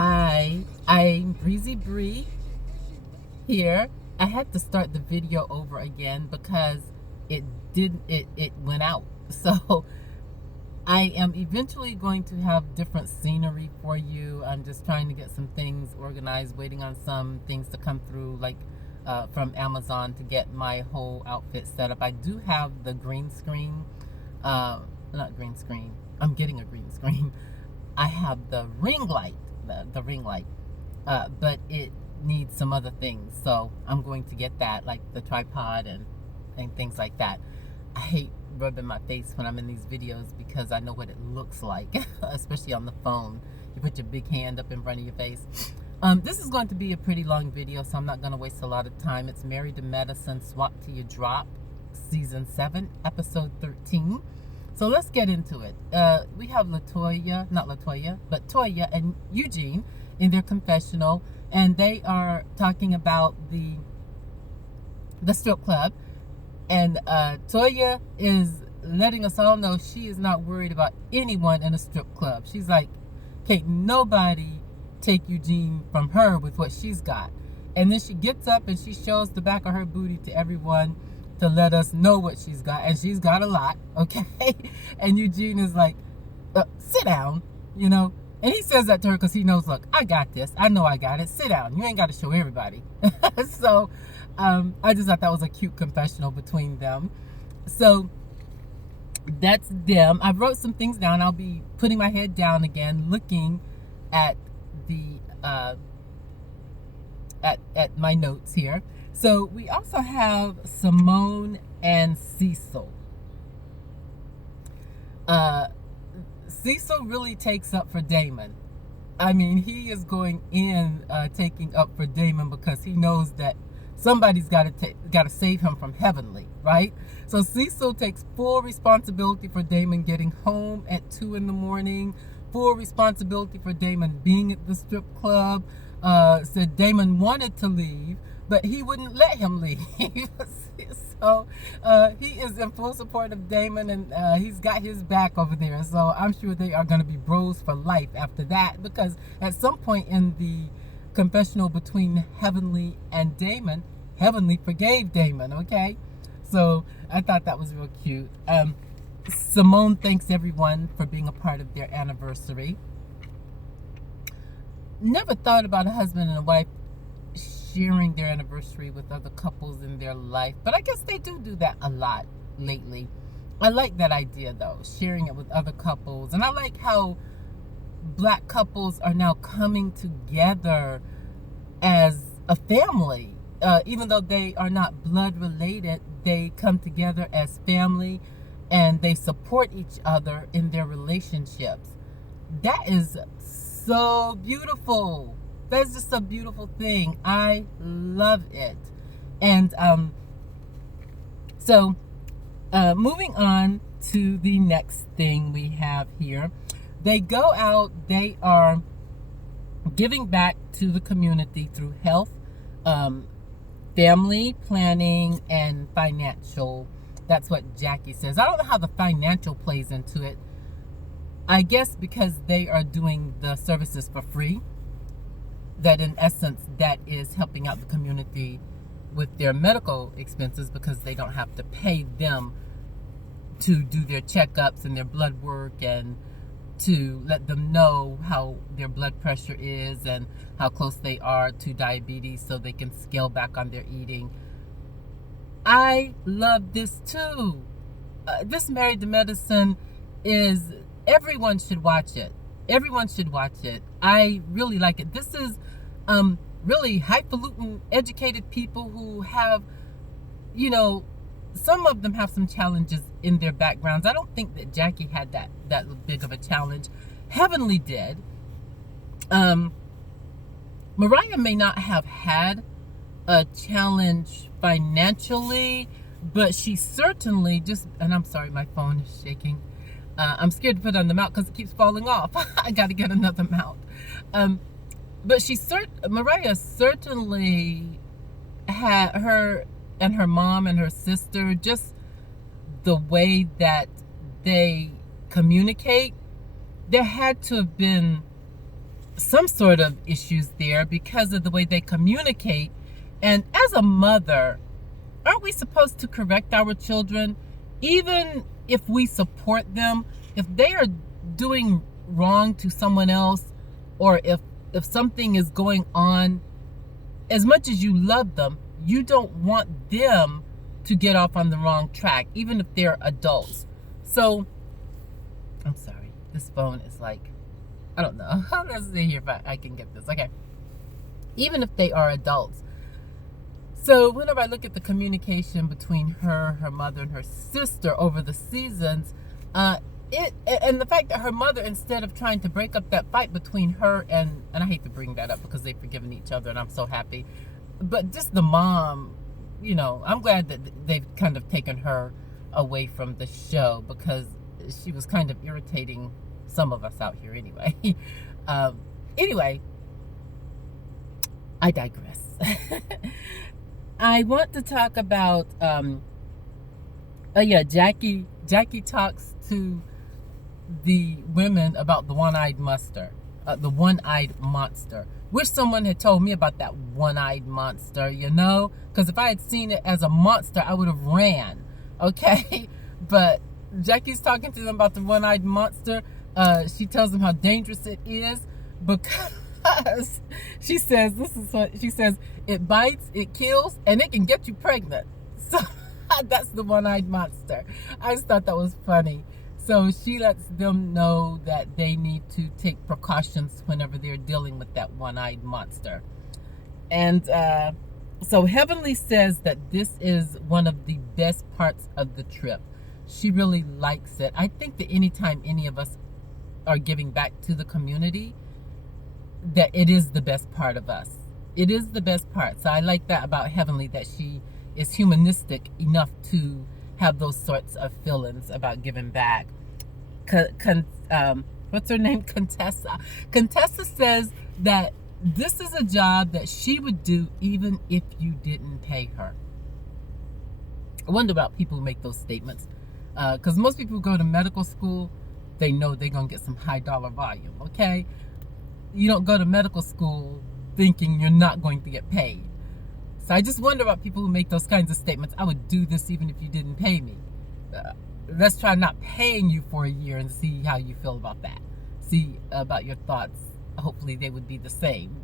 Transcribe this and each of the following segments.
Hi, I'm Breezy Bree here. I had to start the video over again because it went out. So I am eventually going to have different scenery for you. I'm just trying to get some things organized, waiting on some things to come through, like from Amazon, to get my whole outfit set up. I do have the green screen, not green screen. I'm getting a green screen. I have the ring light, the ring light, but it needs some other things. So I'm going to get that, like the tripod and things like that. I hate rubbing my face when I'm in these videos because I know what it looks like, especially on the phone. You put your big hand up in front of your face. This is going to be a pretty long video, so I'm not going to waste a lot of time. It's Married to Medicine, Swap Till You Drop, Season 7, Episode 13. So let's get into it. We have Toya and Eugene in their confessional, and they are talking about the strip club. And Toya is letting us all know she is not worried about anyone in a strip club. She's like, can't nobody take Eugene from her with what she's got. And then she gets up and she shows the back of her booty to everyone to let us know what she's got. And she's got a lot, okay? And Eugene is like, sit down, you know? And he says that to her because he knows, look, I got this. I know I got it. Sit down. You ain't got to show everybody. So I just thought that was a cute confessional between them. So that's them. I wrote some things down. I'll be putting my head down again, looking at the at my notes here. So we also have Simone and Cecil. Cecil really takes up for Damon. I mean, he is going in taking up for Damon because he knows that somebody's got to save him from Heavenly, right? So Cecil takes full responsibility for Damon getting home at 2 in the morning, full responsibility for Damon being at the strip club. Said Damon wanted to leave, but he wouldn't let him leave. So he is in full support of Damon, and he's got his back over there. So I'm sure they are going to be bros for life after that, because at some point in the confessional between Heavenly and Damon, Heavenly forgave Damon, okay? So I thought that was real cute. Simone thanks everyone for being a part of their anniversary. Never thought about a husband and a wife sharing their anniversary with other couples in their life, but I guess they do that a lot lately. I like that idea though, sharing it with other couples. And I like how Black couples are now coming together as a family. Even though they are not blood related, they come together as family and they support each other in their relationships. That is so beautiful. That's just a beautiful thing. I love it. And so moving on to the next thing we have here. They go out, they are giving back to the community through health, family planning, and financial. That's what Jackie says. I don't know how the financial plays into it. I guess because they are doing the services for free, that in essence, that is helping out the community with their medical expenses because they don't have to pay them to do their checkups and their blood work and to let them know how their blood pressure is and how close they are to diabetes so they can scale back on their eating. I love this too. This Married to Medicine is, everyone should watch it. Everyone should watch it. I really like it. This is really highfalutin, educated people who have, you know, some of them have some challenges in their backgrounds. I don't think that Jackie had that big of a challenge. Heavenly did. Mariah may not have had a challenge financially, but she certainly and I'm sorry, my phone is shaking. I'm scared to put it on the mount because it keeps falling off. I got to get another mount. But Mariah certainly had her and her mom and her sister, just the way that they communicate. There had to have been some sort of issues there because of the way they communicate. And as a mother, aren't we supposed to correct our children, even if we support them? If they are doing wrong to someone else, or if something is going on, as much as you love them, you don't want them to get off on the wrong track, even if they're adults. So, I'm sorry, this phone is like, I don't know. Let's see here if I can get this. Okay. Even if they are adults. So whenever I look at the communication between her mother, and her sister over the seasons, and the fact that her mother, instead of trying to break up that fight between her and I hate to bring that up because they've forgiven each other and I'm so happy, but just the mom, I'm glad that they've kind of taken her away from the show, because she was kind of irritating some of us out here anyway. Anyway, I digress. I want to talk about, Jackie talks to the women about the one-eyed monster. Wish someone had told me about that one-eyed monster, because if I had seen it as a monster, I would have ran, okay? But Jackie's talking to them about the one-eyed monster. She tells them how dangerous it is, because she says, it bites, it kills, and it can get you pregnant. So that's the one-eyed monster. I just thought that was funny. So she lets them know that they need to take precautions whenever they're dealing with that one-eyed monster. And so Heavenly says that this is one of the best parts of the trip. She really likes it. I think that anytime any of us are giving back to the community, that it is the best part of us. It is the best part. So I like that about Heavenly, that she is humanistic enough to have those sorts of feelings about giving back. What's her name? Contessa. Contessa says that this is a job that she would do even if you didn't pay her. I wonder about people who make those statements. Because most people who go to medical school, they know they're going to get some high dollar volume, okay? You don't go to medical school thinking you're not going to get paid. So I just wonder about people who make those kinds of statements. I would do this even if you didn't pay me. Let's try not paying you for a year and see how you feel about that. See about your thoughts. Hopefully they would be the same.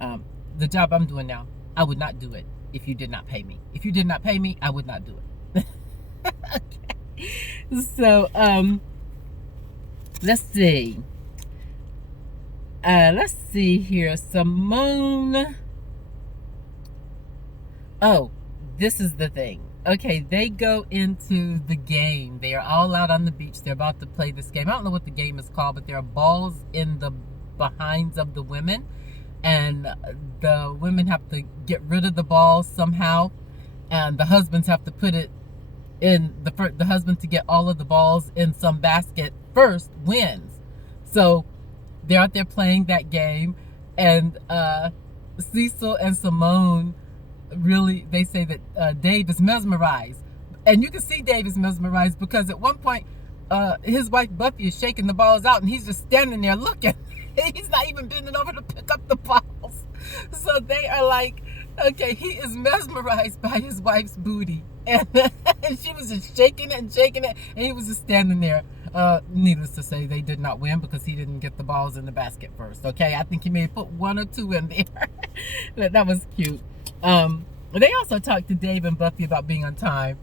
The job I'm doing now, I would not do it if you did not pay me. If you did not pay me, I would not do it. Okay. So, let's see. Let's see here. Simone. Oh, this is the thing. Okay, they go into the game. They are all out on the beach. They're about to play this game. I don't know what the game is called, but there are balls in the behinds of the women. And the women have to get rid of the balls somehow. And the husbands have to put it in, the husband to get all of the balls in some basket first wins. So they're out there playing that game. And Cecil and Simone, really, they say that Dave is mesmerized, and you can see Dave is mesmerized because at one point his wife Buffy is shaking the balls out and he's just standing there looking. He's not even bending over to pick up the balls. So they are like, okay, he is mesmerized by his wife's booty, and she was just shaking it and he was just standing there. Needless to say, they did not win because he didn't get the balls in the basket first. Okay, I think he may have put one or two in there. But that was cute. They also talked to Dave and Buffy about being on time,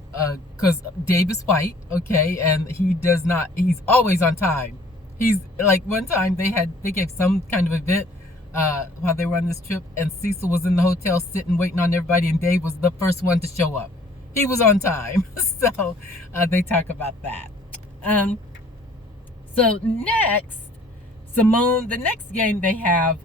because Dave is white, okay, and he's always on time. He's like, one time they gave some kind of event while they were on this trip, and Cecil was in the hotel sitting waiting on everybody, and Dave was the first one to show up. He was on time. So they talk about that. So next, Simone, the next game they have,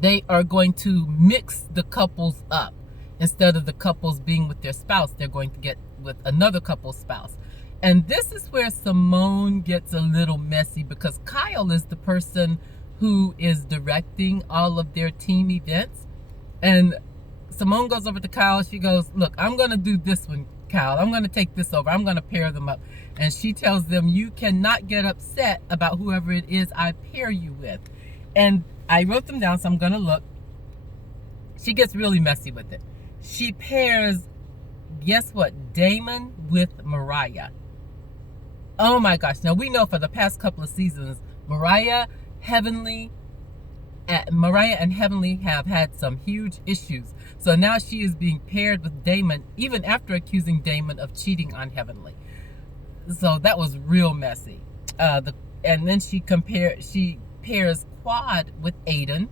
they are going to mix the couples up. Instead of the couples being with their spouse, they're going to get with another couple's spouse. And this is where Simone gets a little messy, because Kyle is the person who is directing all of their team events. And Simone goes over to Kyle. She goes, look, I'm going to do this one, Kyle. I'm going to take this over. I'm going to pair them up. And she tells them, you cannot get upset about whoever it is I pair you with. And I wrote them down, so I'm going to look. She gets really messy with it. She pairs, guess what, Damon with Mariah. Oh my gosh. Now we know for the past couple of seasons, Mariah and Heavenly have had some huge issues. So now she is being paired with Damon, even after accusing Damon of cheating on Heavenly. So that was real messy. And then she pairs Quad with Aiden.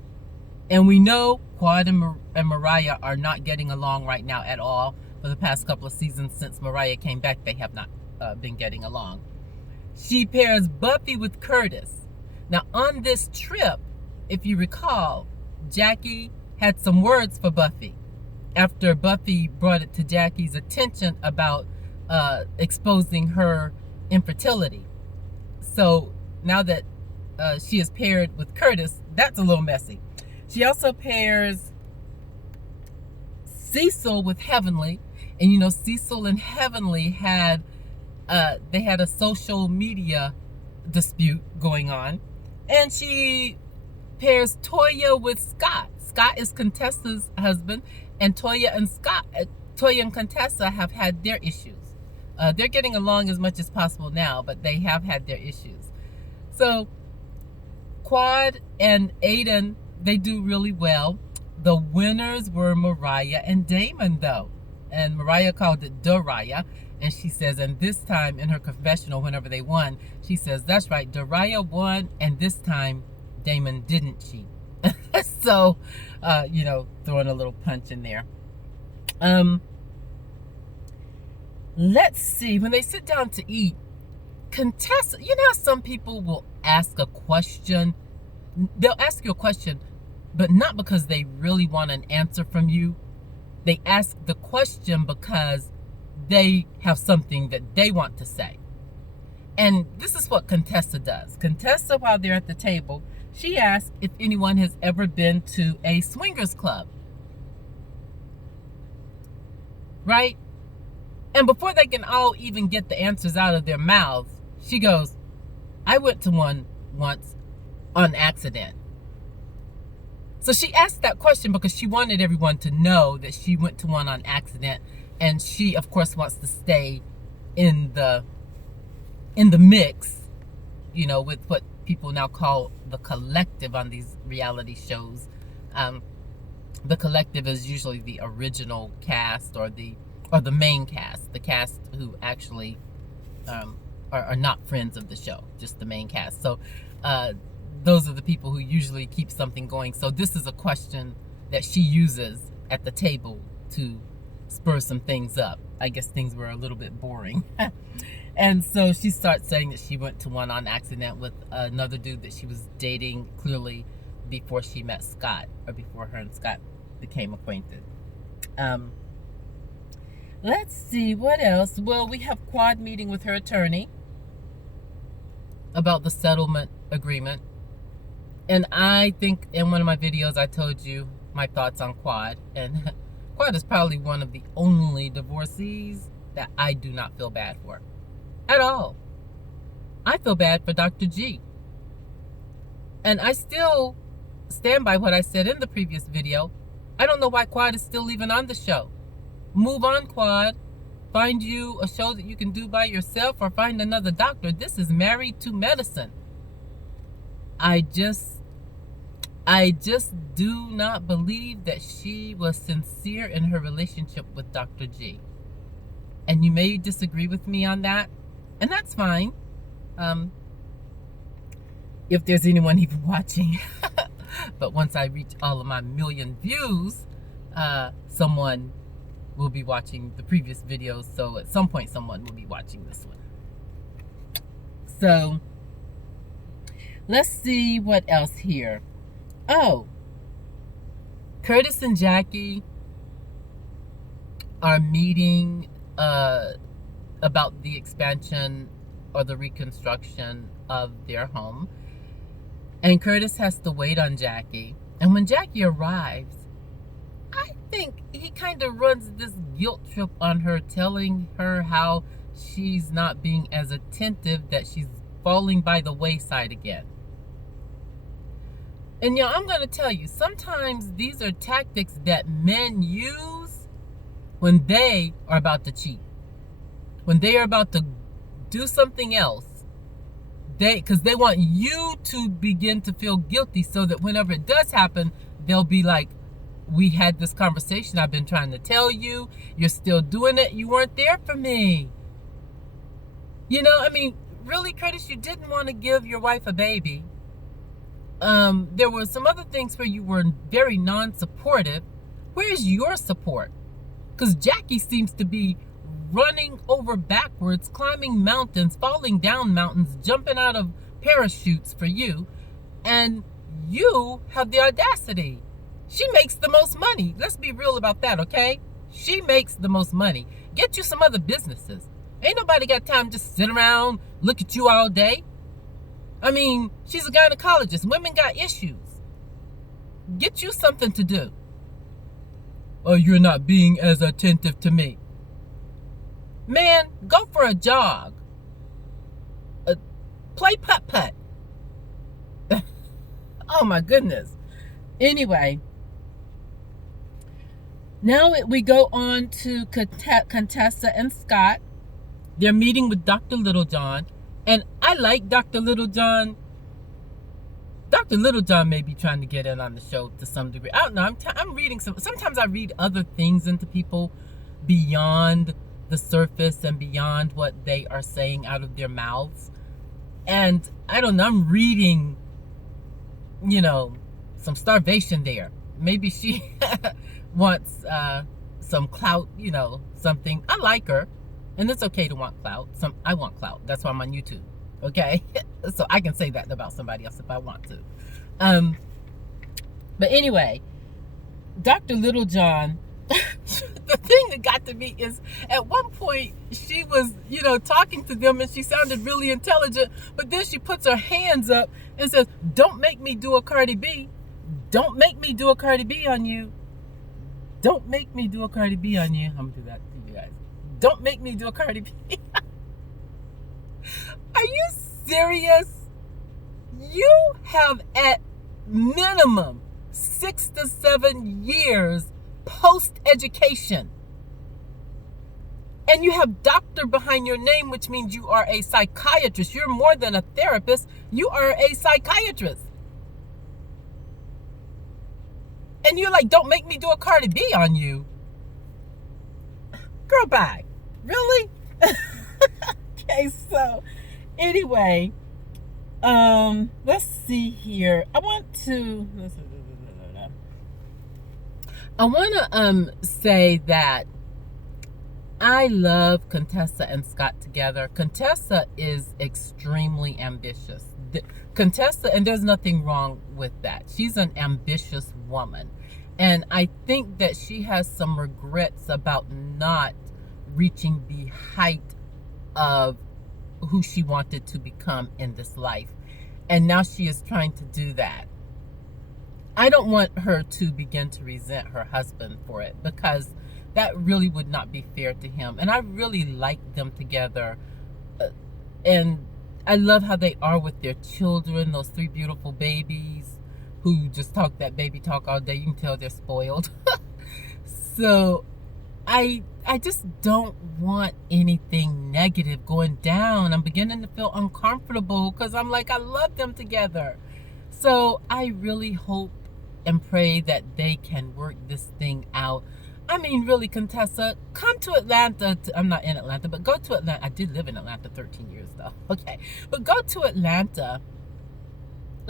And we know Quad and Mariah are not getting along right now at all. For the past couple of seasons since Mariah came back, they have not been getting along. She pairs Buffy with Curtis. Now on this trip, if you recall, Jackie had some words for Buffy after Buffy brought it to Jackie's attention about exposing her infertility. So now that she is paired with Curtis, that's a little messy. She also pairs Cecil with Heavenly. And you know, Cecil and Heavenly had a social media dispute going on. And she pairs Toya with Scott. Scott is Contessa's husband, and Toya and Contessa have had their issues. They're getting along as much as possible now, but they have had their issues. So Quad and Aiden, they do really well. The winners were Mariah and Damon, though. And Mariah called it Dariah. And she says, and this time in her confessional, whenever they won, she says, that's right, Dariah won, and this time Damon didn't cheat. So, you know, throwing a little punch in there. Let's see. When they sit down to eat, Contessa, you know how some people will ask a question? They'll ask you a question, but not because they really want an answer from you. They ask the question because they have something that they want to say. And this is what Contessa does. Contessa, while they're at the table, she asks if anyone has ever been to a swingers club. Right? And before they can all even get the answers out of their mouths, she goes, I went to one once on accident. So she asked that question because she wanted everyone to know that she went to one on accident. And she, of course, wants to stay in the mix, you know, with what people now call the collective on these reality shows. The collective is usually the original cast or the main cast, the cast who actually are not friends of the show, just the main cast. So those are the people who usually keep something going. So this is a question that she uses at the table to spur some things up. I guess things were a little bit boring. And so she starts saying that she went to one on accident with another dude that she was dating, clearly before she met Scott, or before her and Scott became acquainted. Let's see, what else? Well, we have Quad meeting with her attorney about the settlement agreement. And I think in one of my videos I told you my thoughts on Quad. And Quad is probably one of the only divorcees that I do not feel bad for. At all. I feel bad for Dr. G. And I still stand by what I said in the previous video. I don't know why Quad is still even on the show. Move on, Quad. Find you a show that you can do by yourself, or find another doctor. This is Married to Medicine. I just do not believe that she was sincere in her relationship with Dr. G. And you may disagree with me on that, and that's fine. If there's anyone even watching. But once I reach all of my 1 million views, someone will be watching the previous videos. So at some point, someone will be watching this one. So let's see what else here. Oh, Curtis and Jackie are meeting about the expansion or the reconstruction of their home. And Curtis has to wait on Jackie. And when Jackie arrives, think he kind of runs this guilt trip on her, telling her how she's not being as attentive, that she's falling by the wayside again. And I'm going to tell you, sometimes these are tactics that men use when they are about to cheat, when they are about to do something else. Because they want you to begin to feel guilty, so that whenever it does happen, they'll be like, we had this conversation, I've been trying to tell you, you're still doing it, you weren't there for me. Really, Curtis, you didn't want to give your wife a baby. There were some other things where you were very non-supportive. Where's your support? Because Jackie seems to be running over backwards, climbing mountains, falling down mountains, jumping out of parachutes for you. And you have the audacity. She makes the most money. Let's be real about that, okay? She makes the most money. Get you some other businesses. Ain't nobody got time to just sit around, look at you all day. She's a gynecologist. Women got issues. Get you something to do. Oh, you're not being as attentive to me. Man, go for a jog. Play putt-putt. Oh, my goodness. Anyway, now we go on to Contessa and Scott. They're meeting with Dr. Littlejohn. And I like Dr. Littlejohn. Dr. Littlejohn may be trying to get in on the show to some degree. I don't know. I'm reading sometimes I read other things into people beyond the surface and beyond what they are saying out of their mouths. And I don't know. I'm reading, some starvation there. Maybe she wants some clout, something. I like her. And it's okay to want clout. I want clout. That's why I'm on YouTube. Okay? So I can say that about somebody else if I want to. But anyway, Dr. Littlejohn, the thing that got to me is at one point she was, talking to them and she sounded really intelligent. But then she puts her hands up and says, don't make me do a Cardi B. Don't make me do a Cardi B on you. Don't make me do a Cardi B on you. I'm going to do that to you guys. Don't make me do a Cardi B. Are you serious? You have at minimum 6 to 7 years post-education. And you have doctor behind your name, which means you are a psychiatrist. You're more than a therapist. You are a psychiatrist. And you're like, don't make me do a Cardi B on you. Girl, bye. Really? Okay, so anyway, let's see here. I want to say that I love Contessa and Scott together. Contessa is extremely ambitious. Contessa, and there's nothing wrong with that. She's an ambitious woman. And I think that she has some regrets about not reaching the height of who she wanted to become in this life. And now she is trying to do that. I don't want her to begin to resent her husband for it, because that really would not be fair to him. And I really like them together. And I love how they are with their children, those 3 beautiful babies who just talk that baby talk all day. You can tell they're spoiled. So I just don't want anything negative going down. I'm beginning to feel uncomfortable because I'm like, I love them together. So I really hope and pray that they can work this thing out. I mean, really, Contessa, come to Atlanta. I'm not in Atlanta, but go to Atlanta. I did live in Atlanta 13 years, though. Okay. But go to Atlanta,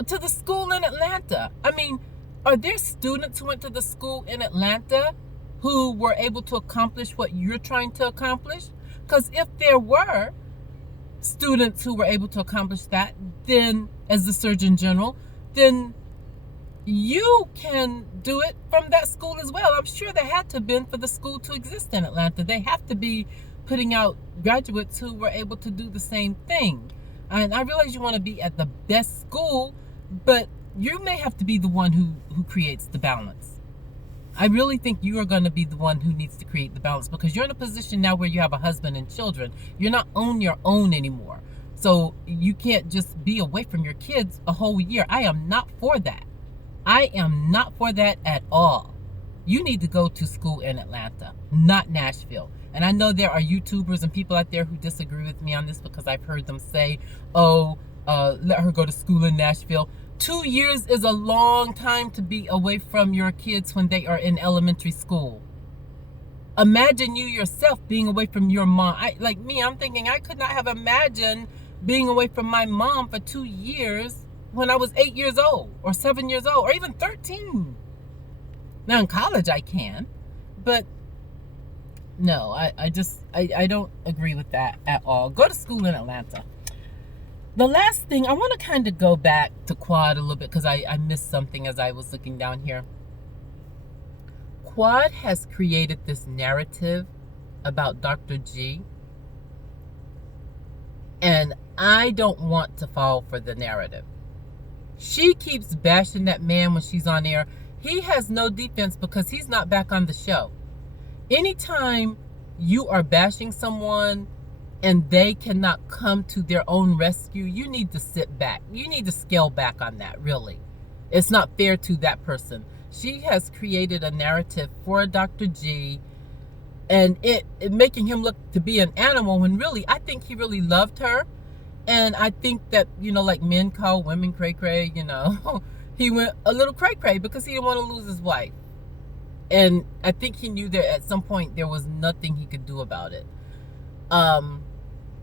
to the school in Atlanta. I mean, are there students who went to the school in Atlanta who were able to accomplish what you're trying to accomplish? Because if there were students who were able to accomplish that, then as the Surgeon General, then you can do it from that school as well. I'm sure there had to have been for the school to exist in Atlanta. They have to be putting out graduates who were able to do the same thing. And I realize you want to be at the best school, but you may have to be the one who creates the balance. I really think you are going to be the one who needs to create the balance, because you're in a position now where you have a husband and children. You're not on your own anymore. So you can't just be away from your kids a whole year. I am not for that. I am not for that at all. You need to go to school in Atlanta, not Nashville. And I know there are YouTubers and people out there who disagree with me on this, because I've heard them say, oh, let her go to school in Nashville. 2 years is a long time to be away from your kids when they are in elementary school. Imagine you yourself being away from your mom. Like me, I'm thinking I could not have imagined being away from my mom for 2 years when I was 8 years old or 7 years old or even 13. Now in college I can, but no, I don't agree with that at all. Go to school in Atlanta. The last thing, I want to kind of go back to Quad a little bit, because I missed something as I was looking down here. Quad has created this narrative about Dr. G, and I don't want to fall for the narrative. She keeps bashing that man when she's on air. He has no defense because he's not back on the show. Anytime you are bashing someone and they cannot come to their own rescue, you need to sit back. You need to scale back on that, really. It's not fair to that person. She has created a narrative for Dr. G, and it making him look to be an animal, when really, I think he really loved her. And I think that, like men call women cray-cray, he went a little cray-cray because he didn't want to lose his wife. And I think he knew that at some point there was nothing he could do about it.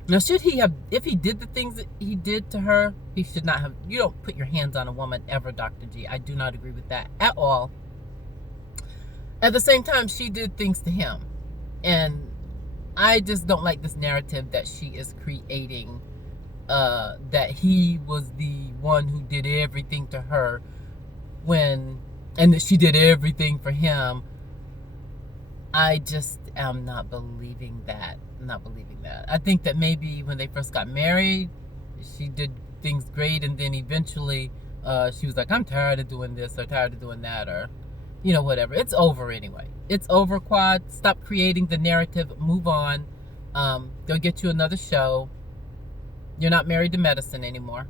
Now, should he have, if he did the things that he did to her, he should not have. You don't put your hands on a woman ever, Dr. G. I do not agree with that at all. At the same time, she did things to him. And I just don't like this narrative that she is creating, that he was the one who did everything to her and that she did everything for him. I just am not believing that. I think that maybe when they first got married, she did things great, and then eventually she was like, I'm tired of doing this or tired of doing that, or whatever. It's over anyway. It's over, Quad. Stop creating the narrative. Move on. Go get you another show. You're not married to medicine anymore.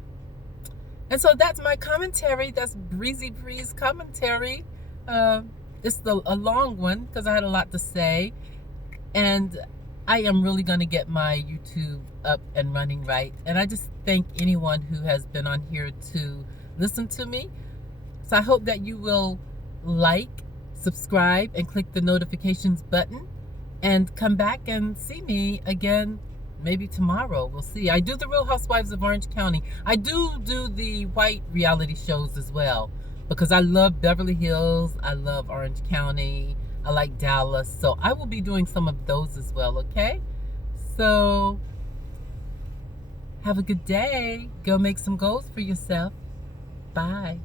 And so that's my commentary. That's Breezy Breeze commentary. It's a long one because I had a lot to say. And I am really going to get my YouTube up and running right. And I just thank anyone who has been on here to listen to me. So I hope that you will like, subscribe, and click the notifications button. And come back and see me again maybe tomorrow. We'll see. I do the Real Housewives of Orange County. I do the white reality shows as well, because I love Beverly Hills. I love Orange County. I like Dallas. So I will be doing some of those as well, okay? So have a good day. Go make some goals for yourself. Bye.